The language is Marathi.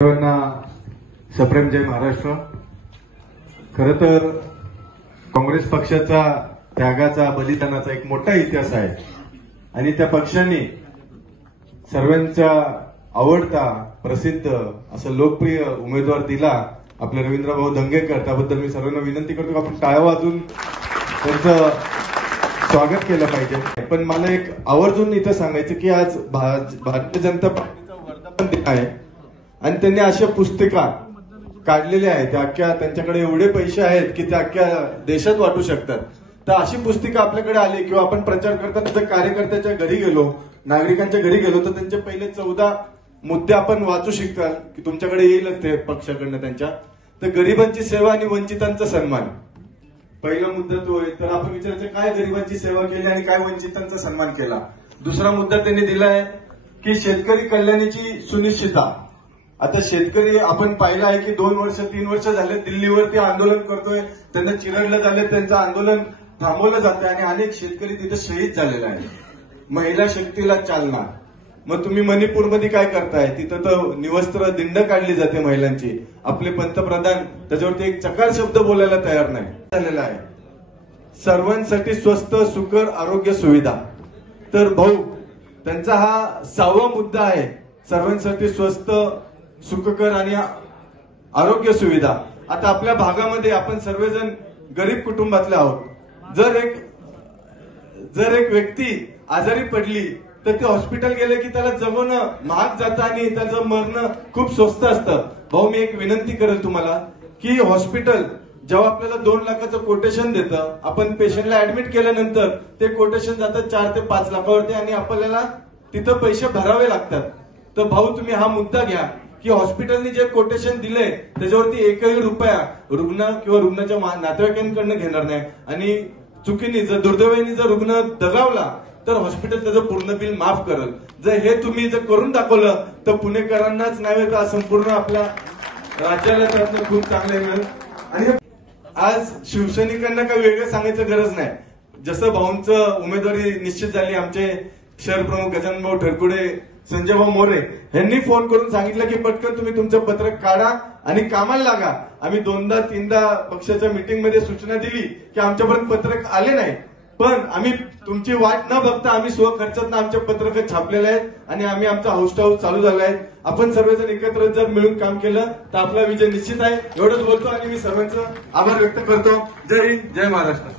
सर्वांना सप्रेम जय महाराष्ट्र। खरं तर काँग्रेस पक्षाचा त्यागाचा बलिदानाचा एक मोठा इतिहास आहे आणि त्या पक्षाने सर्वांचा आवडता प्रसिद्ध असं लोकप्रिय उमेदवार दिला आपले रवींद्रभाऊ धंगेकर। त्याबद्दल मी सर्वांना विनंती करतो की आपण टाळ्या वाजून त्यांचं स्वागत केलं पाहिजे। पण मला एक आवर्जून इथं सांगायचं की आज भारतीय जनता पार्टीचा वर्धापन दिन आहे आणि त्यांनी अशा पुस्तिका काढलेल्या आहेत त्या अख्ख्या त्यांच्याकडे एवढे पैसे आहेत की त्या अख्ख्या देशात वाटू शकतात। तर अशी पुस्तिका आपल्याकडे आली किंवा आपण प्रचार करताना कार्यकर्त्याच्या घरी गेलो, नागरिकांच्या घरी गेलो तर त्यांचे पहिले 14 मुद्दे आपण वाचू शकताल की तुमच्याकडे येईलच ते पक्षाकडनं त्यांच्या। तर गरिबांची सेवा आणि वंचितांचा सन्मान पहिला मुद्दा तो आहे। तर आपण विचारायचं काय गरिबांची सेवा केली आणि काय वंचितांचा सन्मान केला। दुसरा मुद्दा त्यांनी दिलाय की शेतकरी कल्याणाची सुनिश्चितता। आता शेतकरी आपण पाहिलं आहे की 2 वर्ष 3 वर्ष झाले दिल्लीवरती आंदोलन करतोय, त्यांना चिरडलं झालं, त्यांचं आंदोलन थांबवलं जातंय आणि अनेक शेतकरी तिथे शहीद झालेले आहेत। महिला शक्तीला चालना, मग तुम्ही मणिपूरमध्ये काय करताय, तिथं तर निवस्त्र दिंड काढली जाते महिलांची। आपले पंतप्रधान त्याच्यावरती एक चकार शब्द बोलायला तयार नाही झालेला आहे। सर्वांसाठी स्वस्त सुकर आरोग्य सुविधा, तर भाऊ त्यांचा हा 6वा मुद्दा आहे, सर्वांसाठी स्वस्त सुखकर आणि आरोग्य सुविधा। आता आपल्या भागामध्ये आपण सर्वजण गरीब कुटुंबातले आहोत। जर एक व्यक्ती आजारी पडली तर ते हॉस्पिटल गेले की त्याला जगवणं महाग जातं आणि त्याचं मरणं खूप स्वस्त असतं। भाऊ मी एक विनंती करेल तुम्हाला की हॉस्पिटल जेव्हा आपल्याला 2 लाखाचं कोटेशन देतं, आपण पेशंटला ऍडमिट केल्यानंतर ते कोटेशन जातं 4 ते 5 लाखावरती आणि आपल्याला तिथं पैसे भरावे लागतात। तर भाऊ तुम्ही हा मुद्दा घ्या की हॉस्पिटलने जे कोटेशन दिले त्याच्यावरती एकही रुपया रुग्ण किंवा रुग्णाच्या नातेवाईकांकडनं घेणार नाही आणि चुकीने जर दुर्दैवाने जर रुग्ण दगावला तर हॉस्पिटल त्याचं पूर्ण बिल माफ करेल। जर हे तुम्ही जर करून दाखवलं तर पुणेकरांनाच नाही तर संपूर्ण आपल्या राज्याला त्यातनं खूप चांगलं मिळेल। आणि आज शिवसैनिकांना काही वेगळं सांगायचं गरज नाही। जसं भाऊंचं उमेदवारी निश्चित झाली, आमचे शहर प्रमुख गजानन भाऊ ठरकुडे, संजय भाऊ मोरे यांनी फोन करून सांगितलं की पटकन तुम्ही तुमचं पत्रक काढा आणि कामाला लागा। आम्ही 2दा 3दा पक्षाच्या मीटिंगमध्ये सूचना दिली की आमच्यापर्यंत पत्रक आले नाही, पण आम्ही तुमची वाट न बघता आम्ही स्वखर्चातून आमचे पत्रक छापलेले आहेत आणि आम्ही आमचा हाऊस हाऊस चालू झाला आहे। आपण सर्वजण एकत्र जर मिळून काम केलं तर आपला विजय निश्चित आहे। एवढंच बोलतो आणि मी सर्वांचं आभार व्यक्त करतो। जय हिंद, जय महाराष्ट्र।